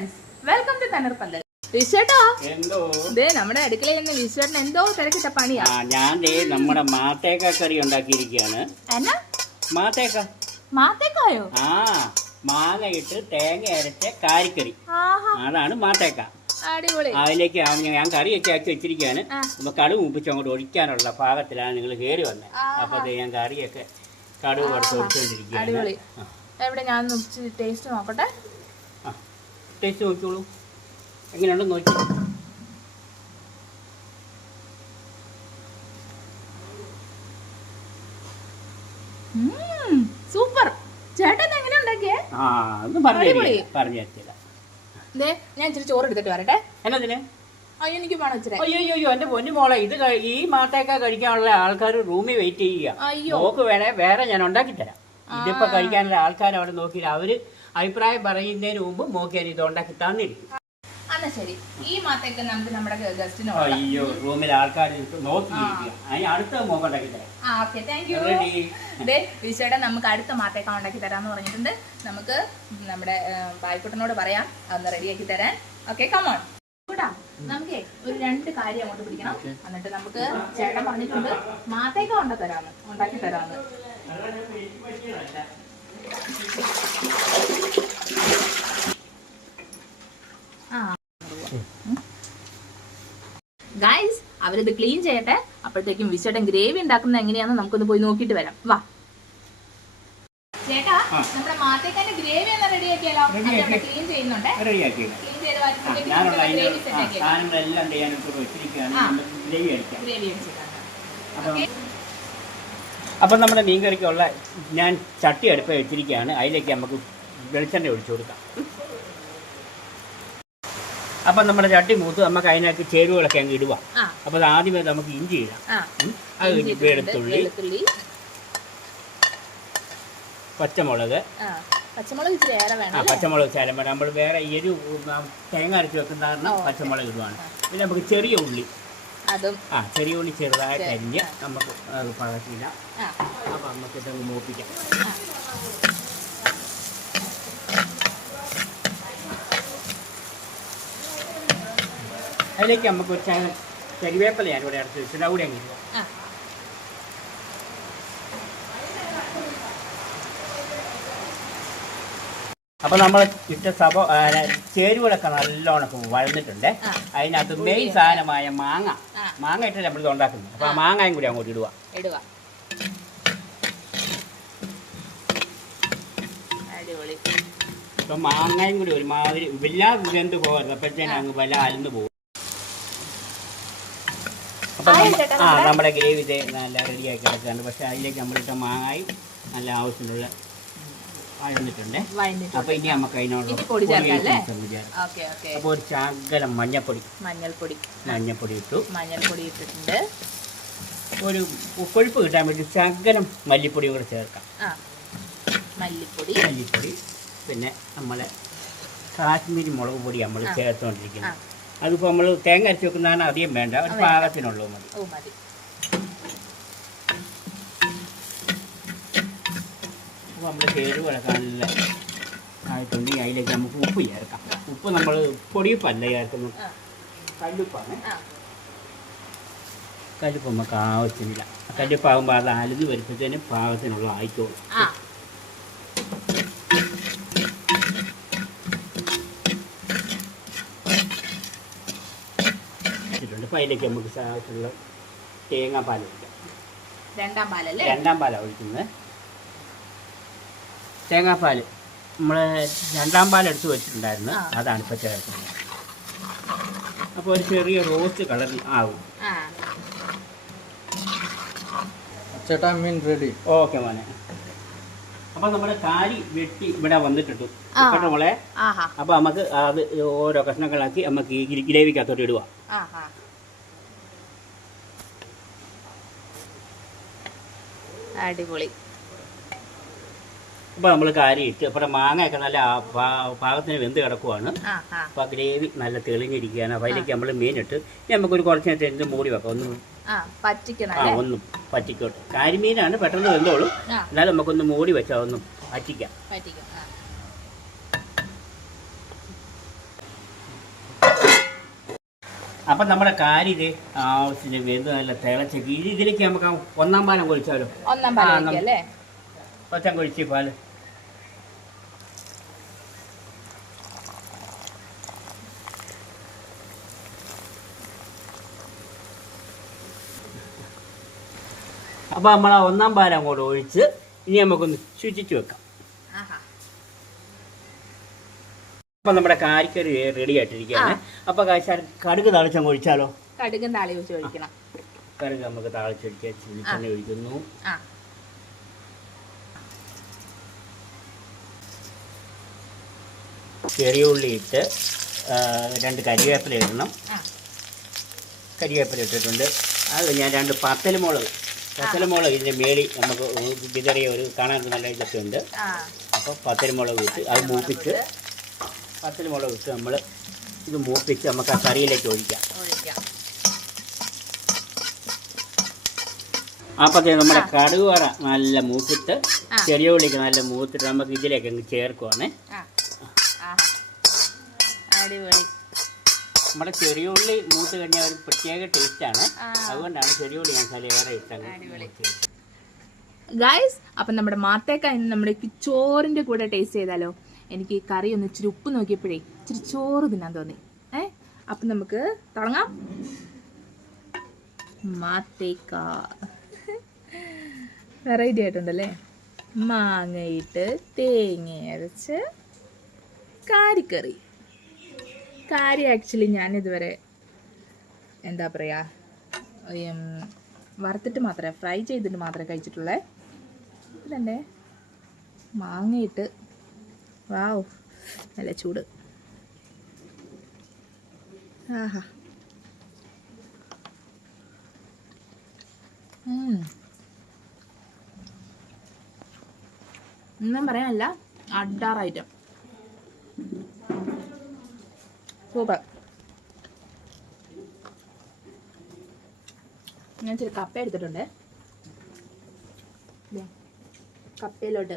Friends welcome to Thanneerpanthal വിശ്വട്ടോ എന്തോ? ദേ നമ്മുടെ അടുക്കളയിൽ നിന്ന് വിശ്വട്ടൻ എന്തോ തിരക്കിട്ട പണിയാ. ഞാൻ ദേ നമ്മുടെ മാത്തേക്ക കറി ഉണ്ടാക്കിയിരിക്കുകയാണ്. എന്നാ? മാത്തേക്ക? മാത്തേക്കായോ? ആ മാങ്ങ ഇട്ട് തേങ്ങ അരച്ച കാരിക്കറി. ആഹാ. അതാണ് മാത്തേക്ക. അതിലേക്ക് ഞാൻ- കറി കറിയൊക്കെ ആക്കി വെച്ചിരിക്കുകയാണ്. അപ്പൊ കടുവ് മുപ്പിച്ച് അങ്ങോട്ട് ഒഴിക്കാനുള്ള പാകത്തിലാണ് നിങ്ങൾ കയറി വന്നത് അപ്പൊ ഞാൻ കറിയൊക്കെ കടുവ് കുറച്ച് ഒഴിച്ചുകൊണ്ടിരിക്കുകയാണ് എവിടെ ഞാൻ ടേസ്റ്റ് നോക്കട്ടെ. ടേസ്റ്റ് നോക്കിയോളൂ എങ്ങനെയുണ്ടെന്ന് നോക്കി. സൂപ്പർ ചേട്ടൻ എങ്ങനെ ഉണ്ടാക്കിയേ? ആ ഒന്നും പറഞ്ഞു അടിപൊളി. പറഞ്ഞു തരത്തില്ല ദേ ഞാൻ ഇച്ചിരി ചോറ് എടുത്തിട്ട് വരട്ടെ. എന്നതിന് അയ്യോ എനിക്ക് വേണം ഇച്ചിരി. അയ്യോ എന്റെ പൊന്നു മോളെ ഇത് ഈ മാത്തേക്ക കഴിക്കാനുള്ള ആൾക്കാർ റൂമിൽ വെയിറ്റ് ചെയ്യുക. അയ്യോ. നോക്ക് വേണേ വേറെ ഞാൻ ഉണ്ടാക്കി തരാം. ഇതിപ്പോ കഴിക്കാനുള്ള ആൾക്കാർ അവിടെ നോക്കി അവർ അഭിപ്രായം പറയുന്നതിന് മുമ്പ് മോക്ക് ഞാൻ ഇത് ഉണ്ടാക്കി തന്നിരിക്കും. ശരി. ഈ മാത്തേക്ക് നമുക്ക് നമ്മുടെ ഗസ്റ്റിന് അയ്യോ റൂമിൽ ആൾക്കാർ അടുത്ത മോക്ക് ഉണ്ടാക്കി തരാം. ആ ഓക്കെ താങ്ക് യു റെഡി ദേ വിശയുടെ നമുക്ക് അടുത്ത മാത്തേക്ക ഉണ്ടാക്കി തരാന്ന് പറഞ്ഞിട്ടുണ്ട്. നമുക്ക് നമ്മുടെ ബായ്ക്കുട്ടനോട് പറയാം. അതൊന്ന് റെഡിയാക്കി തരാൻ. ഓക്കെ കമോൺ കൂട്ടാ നമുക്ക് ഒരു രണ്ട് കാര്യം അങ്ങോട്ട് പിടിക്കണം. എന്നിട്ട് നമുക്ക് ചേട്ടൻ പറഞ്ഞിട്ടുണ്ട് മാത്തേക്ക തരാന്ന് ഉണ്ടാക്കി തരാന്ന്. ഗൈസ് അവരിത് ക്ലീൻ ചെയ്യട്ടെ. അപ്പോഴത്തേക്കും വിശേട്ടൻ ഗ്രേവി ഉണ്ടാക്കുന്നത് എങ്ങനെയാണെന്ന് നമുക്കൊന്ന് പോയി നോക്കിയിട്ട് വരാം. വാ. ചേട്ടാ നമ്മുടെ മാത്തേക്കാന്റെ ഗ്രേവി ഒന്ന് റെഡി ആക്കിയാലോ? ക്ലീൻ ചെയ്യുന്നുണ്ട്. ക്ലീൻ ചെയ്ത് ഞാനുള്ള സാധനങ്ങളെല്ലാം ചെയ്യാൻ വെച്ചിരിക്കുകയാണ്. ഗ്രേവി അടിക്കാം ഗ്രേവി അടിച്ചിട്ടാണ് അപ്പം നമ്മുടെ നമ്മുടെ മീൻകറിക്കുള്ള ഞാൻ ചട്ടി അടുപ്പ് വെച്ചിരിക്കുകയാണ്. അതിലേക്ക് നമുക്ക് വെളിച്ചെണ്ണ ഒഴിച്ചു കൊടുക്കാം. അപ്പം നമ്മുടെ ചട്ടി മൂത്ത് നമുക്ക് അതിനകത്ത് ചേരുവകളൊക്കെ അങ്ങ് ഇടുക. ആ. അപ്പോൾ അത് ആദ്യമേ നമുക്ക് ഇഞ്ചി ഇടാം. അത് വെളുത്തുള്ളി. പച്ചമുളക്. ആ. പച്ചമുളക് ഇച്ചിരി ഏറെ വേണം ആ? പച്ചമുളക് ശാലം നമ്മൾ വേറെ എരിവ് തേങ്ങ അരച്ച് വെക്കുന്ന കാരണം പച്ചമുളക് ഇടുവാണ്. പിന്നെ നമുക്ക് ചെറിയ ഉള്ളി. അതും ആ ചെറിയ ഉള്ളി ചെറുതായിട്ട്. അരിഞ്ഞ് നമുക്ക് അത് പഴക്കില്ല ആ. അപ്പം നമുക്ക് ഇതങ്ങ് മൂപ്പിക്കാം. അതിലേക്ക് നമുക്ക് ഒരു ചായ കരിവേപ്പില ഞാൻ ഇവിടെ അടുത്ത് വെച്ചിട്ട് അവിടെ അങ്ങ് അപ്പോൾ നമ്മൾ ഇട്ട സഭ ചേരുവകളൊക്കെ നല്ലോണം വഴന്നിട്ടുണ്ട്. അതിനകത്ത് മെയിൻ സാധനമായ മാങ്ങ. മാങ്ങ ഇട്ട് നമ്മൾ ഇത് ഉണ്ടാക്കുന്നത്. അപ്പോൾ ആ മാങ്ങയും കൂടി അങ്ങോട്ട് ഇടുക. ഇടുക. അടിപൊളി. അപ്പം മാങ്ങയും കൂടി ഒരുമാതിരി വല്ലാതെ വെന്ത് പോകരുത്. അപ്പോഴത്തേനും അങ്ങ് വല്ല അലന്ന് പോകും. അപ്പം ആ നമ്മുടെ? ഗ്രേവി നല്ല റെഡിയാക്കി കിടക്കാറുണ്ട് പക്ഷേ അതിലേക്ക് നമ്മളിട്ട മാങ്ങായി നല്ല ആവശ്യത്തിനുള്ള വഴന്നിട്ടുണ്ട് അപ്പൊ ഇനി നമുക്ക് അതിനോട് പൊടി അപ്പോൾ ഒരു ചാകലം മഞ്ഞപ്പൊടി മഞ്ഞൾപ്പൊടി. മഞ്ഞപ്പൊടി ഇട്ടു. മഞ്ഞൾപ്പൊടി ഇട്ടിട്ടുണ്ട്. ഒരു കൊഴുപ്പ് കിട്ടാൻ വേണ്ടി ശകലം മല്ലിപ്പൊടിയും കൂടെ ചേർക്കാം. മല്ലിപ്പൊടി. മല്ലിപ്പൊടി പിന്നെ നമ്മളെ കാശ്മീരി മുളക് പൊടി നമ്മൾ. ചേർത്തുകൊണ്ടിരിക്കുന്നത് അതിപ്പോൾ നമ്മൾ തേങ്ങ അരച്ച് വെക്കുന്നതാണ് അധികം വേണ്ട. ഒരു. പാകത്തിനുള്ളത് മതി ഓ മതി അപ്പോൾ നമ്മൾ നല്ല ആയിട്ടുണ്ട് അതിലേക്ക് നമുക്ക് ഉപ്പ് ചേർക്കാം. ഉപ്പ് നമ്മൾ പൊടിയുപ്പല്ല ചേർക്കുന്നത് കല്ലുപ്പാണ്. കല്ലുപ്പ് നമുക്ക് ആവശ്യമില്ല. കല്ലുപ്പാകുമ്പോൾ അത് അലുന്ന് വരുമ്പോഴത്തേന് പാകത്തിനുള്ള ആയിക്കോളും അപ്പം അതിലേക്ക് നമുക്ക് ആവശ്യമുള്ള തേങ്ങാപ്പാൽ ഒഴിക്കാം. രണ്ടാം പാലല്ലേ? രണ്ടാം പാലാണ് ഒഴിക്കുന്നത്. തേങ്ങാപ്പാൽ നമ്മൾ രണ്ടാം പാൽ എടുത്ത് വെച്ചിട്ടുണ്ടായിരുന്നു. അതാണ് ഇപ്പോൾ ചേർക്കുന്നത് അപ്പോൾ ഒരു ചെറിയ റോസ്റ്റ് കളർ ആവും. ചേട്ടാ മീൻ റെഡി ഓക്കെ മോനെ. അപ്പൊ നമ്മുടെ കാരി വെട്ടി ഇവിടെ വന്നിട്ടുണ്ട്. ആ. കേട്ടോ മോളെ അപ്പൊ അപ്പോൾ നമുക്ക് അത് ഓരോ കഷ്ണങ്ങളാക്കി നമുക്ക് ഈ ഗ്രേവിക്കകത്തോട്ട് ഇടുക ആഹാ. അടിപൊളി. അപ്പോൾ നമ്മൾ കാരി ഇട്ട് മാങ്ങ മാങ്ങയൊക്കെ നല്ല പാകത്തിന് വെന്ത് കിടക്കുവാണ്. അപ്പൊ ഗ്രേവി നല്ല തെളിഞ്ഞിരിക്കുകയാണ്. അപ്പൊ അതിലേക്ക് നമ്മൾ മീനിട്ട് നമുക്കൊരു കുറച്ച് നേരത്തെ എന്ത് മൂടി വെക്കാം. ഒന്ന് ആ ഒന്ന് പറ്റിക്കോട്ടെ. കാരിമീനാണ് പെട്ടെന്ന് വെന്തോളൂ. എന്നാലും നമുക്കൊന്ന് മൂടി വെച്ചാൽ ഒന്ന് പറ്റിക്കാം. അപ്പൊ നമ്മുടെ കാര്യം ആവശ്യത്തിന് വെന്ത് നല്ല തിളച്ച ഇത് ഇതിലേക്ക് നമുക്ക് ഒന്നാം പാലം കൊഴിച്ചാലോ? ഒന്നാം പാലം കൊഴിച്ച് പാൽ. അപ്പോൾ നമ്മൾ ആ ഒന്നാം പാലം അങ്ങോട്ട് ഒഴിച്ച് ഇനി നമുക്കൊന്ന് ശുചിച്ച് വെക്കാം. അപ്പം നമ്മുടെ കാരിക്കറി റെഡി ആയിട്ടിരിക്കുകയാണ്. അപ്പോൾ കാശാൽ കടുക് തളിച്ചങ്ങ് ഒഴിച്ചാലോ? കടുകും താളി വെച്ച് ഒഴിക്കണം. കടുക് നമുക്ക് താളിച്ചൊഴിക്കുക വെളിച്ചെണ്ണ ഒഴിക്കുന്നു. ചെറിയ ഉള്ളി ഇട്ട് രണ്ട് കരിവേപ്പില ഇടണം. കരിവേപ്പില ഇട്ടിട്ടുണ്ട്. അത് ഞാൻ രണ്ട് പത്തലുമുളക് പത്തലുമുളക് ഇതിന്റെ മേളി നമുക്ക് വിതറിയ ഒരു കാണാൻ നല്ല ഇതൊക്കെ ഉണ്ട് അപ്പോൾ പത്തലുമുളക് ഇട്ട് അത് മൂപ്പിച്ച് പത്തലുമുളക് ഇട്ട് നമ്മൾ ഇത് മൂപ്പിച്ച് നമുക്ക് ആ കറിയിലേക്ക് ഒഴിക്കാം. അപ്പോഴത്തേ നമ്മുടെ കടുക് വറ നല്ല മൂപ്പിട്ട് ചെറിയ ഉള്ളിക്ക് നല്ല മൂത്തിട്ട് നമുക്ക് ഇതിലേക്ക് അങ്ങ് ചേർക്കുവാണ്. അടിപൊളി. നമ്മുടെ ചെറിയ ഉള്ളി മൂത്ത് കഴിഞ്ഞാൽ ഒരു പ്രത്യേക ടേസ്റ്റാണ് ആണ്. അതുകൊണ്ടാണ് ചെറിയ ഉള്ളി ഞാൻ കലിയേറെ. ഇട്ടത്. ഗൈസ് അപ്പം നമ്മുടെ മാത്തേക്ക ഇന്ന് നമ്മുടെ ചോറിന്റെ കൂടെ ടേസ്റ്റ് ചെയ്താലോ? എനിക്ക് ഈ കറി ഒന്ന് ഇച്ചിരി ഉപ്പ് നോക്കിയപ്പോഴേ ഇച്ചിരി ചോറ് തിന്നാൻ തോന്നി. ഏ? അപ്പം നമുക്ക് തുടങ്ങാം. മാത്തേക്ക വെറൈറ്റി ആയിട്ടുണ്ടല്ലേ? മാങ്ങയിട്ട് തേങ്ങ അരച്ച് കാരിക്കറി. കാരി ആക്ച്വലി ഞാൻ ഇതുവരെ എന്താ പറയുക വറുത്തിട്ട് മാത്രമേ ഫ്രൈ ചെയ്തിട്ട് മാത്രമേ കഴിച്ചിട്ടുള്ളേ. ഇതല്ലേ മാങ്ങയിട്ട് വാവ് നല്ല ചൂട്. ആഹാ. ഒന്നും പറയാനല്ല അഡാർ ഐറ്റം സൂപ്പർ ഞാൻ ഇച്ചിരി കപ്പ എടുത്തിട്ടുണ്ട്. കപ്പയിലോട്ട്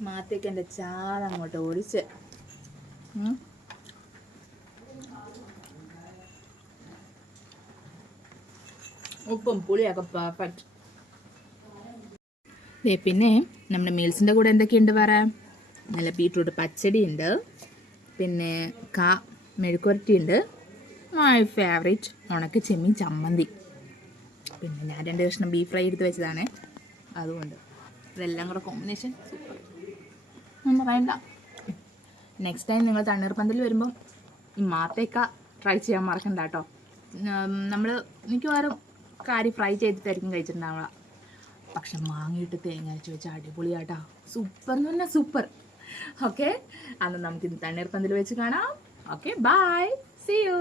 മാത്തേക്ക് എന്റെ ചാറ് അങ്ങോട്ട് ഒഴിച്ച്. ഉപ്പും പുളിയൊക്കെ പെർഫെക്റ്റ് പിന്നെ നമ്മുടെ മീൽസിന്റെ കൂടെ എന്തൊക്കെയുണ്ട് വേറെ? നല്ല ബീട്രൂട്ട് പച്ചടി ഉണ്ട് പിന്നെ കാ മെഴുക്കുരട്ടി ഉണ്ട് മൈ ഫേവറേറ്റ് ഉണക്ക ചെമ്മീൻ ചമ്മന്തി. പിന്നെ ഞാൻ രണ്ട് കഷ്ണം ബീഫ് ഫ്രൈ എടുത്ത് വെച്ചതാണ്. അതുകൊണ്ട് ഇതെല്ലാം കൂടെ കോമ്പിനേഷൻ ഒന്നും പറയണ്ട. നെക്സ്റ്റ് ടൈം നിങ്ങൾ തണ്ണീർപ്പന്തൽ വരുമ്പോൾ ഈ മാത്തേക്ക ട്രൈ ചെയ്യാൻ മറക്കണ്ട കേട്ടോ. നമ്മൾ മിക്കവാറും കാരി ഫ്രൈ ചെയ്തിട്ടായിരിക്കും കഴിച്ചിട്ടുണ്ടാവുക. പക്ഷെ മാങ്ങയിട്ട് തേങ്ങ അരച്ച് വെച്ചാൽ അടിപൊളിയാട്ടാ. സൂപ്പർ എന്ന് പറഞ്ഞാൽ സൂപ്പർ ഓക്കെ അന്ന് നമുക്ക് തണ്ണീർപ്പന്തൽ വെച്ച് കാണാം. Okay bye C U